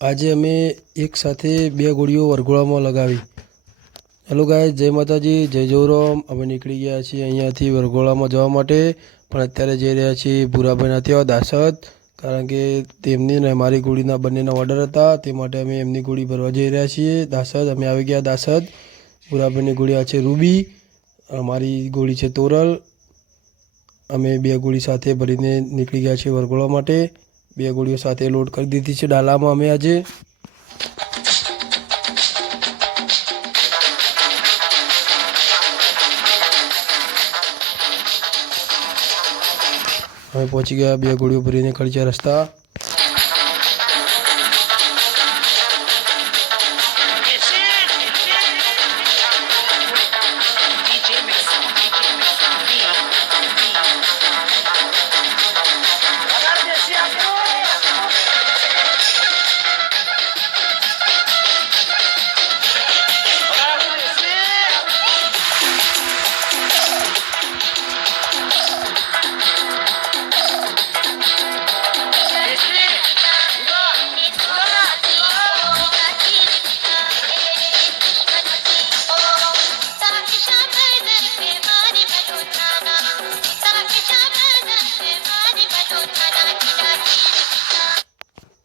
આજે અમે એક સાથે બે ગોળીઓ વરઘોડામાં લગાવી. હેલો ગાય, જય માતાજી, જય જોરામ. અમે નીકળી ગયા છીએ અહીંયાથી વરઘોડામાં જવા માટે, પણ અત્યારે જઈ રહ્યા છીએ ભૂરાભાઈના ત્યાં દાસદ, કારણ કે તેમની ને મારી ગોળીના બંનેના ઓર્ડર હતા, તે માટે અમે એમની ગોળી ભરવા જઈ રહ્યા છીએ દાસદ. અમે આવી ગયા દાસદ. ભૂરાભાઈની ગોળી આ છે રૂબી, અમારી ગોળી છે તોરલ. અમે બે ગોળી સાથે ભરીને નીકળી ગયા છીએ વરઘોડા માટે. બે ગોળીઓ સાથે લોડ કરી દીધી છે ડાલામાં અમે આજે. અમે પહોંચી ગયા બે ગોળીઓ ભરીને ખર્ચા રસ્તા.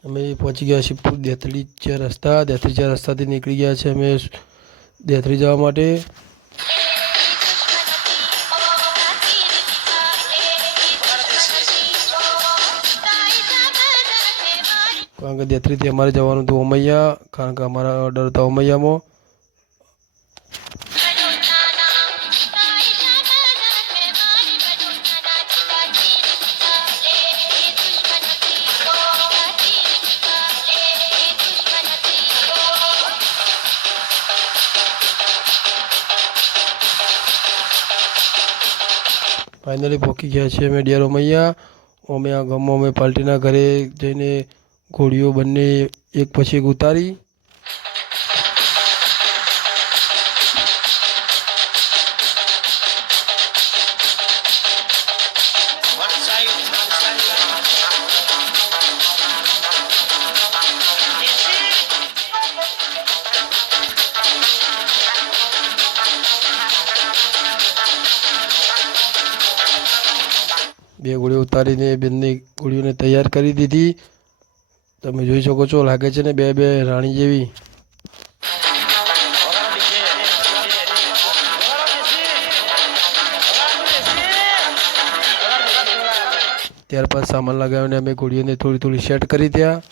અમે પહોંચી ગયા શિવપુર દેથરી રસ્તા. દેથરી રસ્તાથી નીકળી ગયા છે અમે દેથરી જવા માટે. કારણ કે દેથરીથી અમારે જવાનું હતું ઓમૈયા, કારણ કે અમારા ઓર્ડર હતા ઓમૈયામાં. ફાઇનલી પહોંચી ગયા છીએ અમે ડિયર ઓમૈયા. અમે આ ગામમાં અમે પાર્ટીના ઘરે જઈને ગોળીઓ બંને એક પછી એક ઉતારી. બે ગોળીઓ ઉતારીને બંને ગોળીઓને તૈયાર કરી દીધી. તમે જોઈ શકો છો, લાગે છે ને બે બે રાણી જેવી. ત્યારબાદ સામાન લગાવીને અમે ગોળીઓને થોડી થોડી સેટ કરી ત્યાં.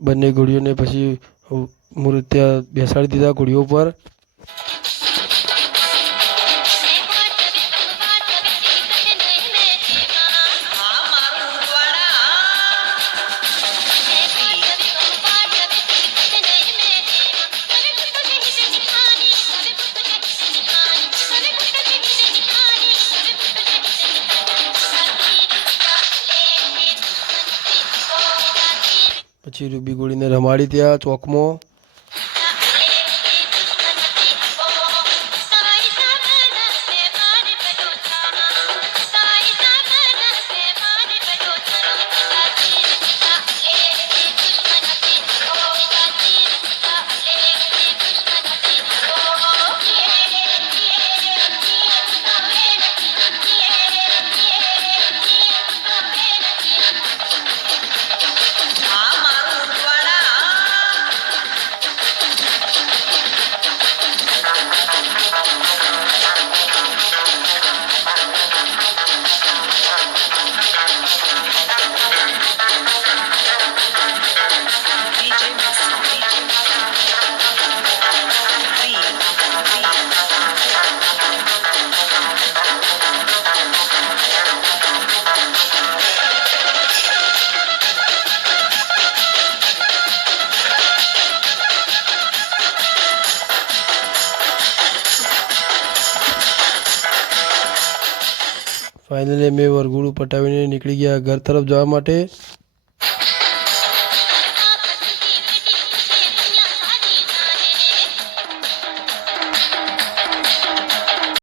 બંને ગોળીઓને પછી ત્યાં બેસાડી દીધા ગોળીઓ પર. પછી રૂબી ગોળીને રમાડી ત્યાં ચોકમાં. ફાઇનલી અમે વરઘોડું પટાવીને નીકળી ગયા ઘર તરફ જવા માટે.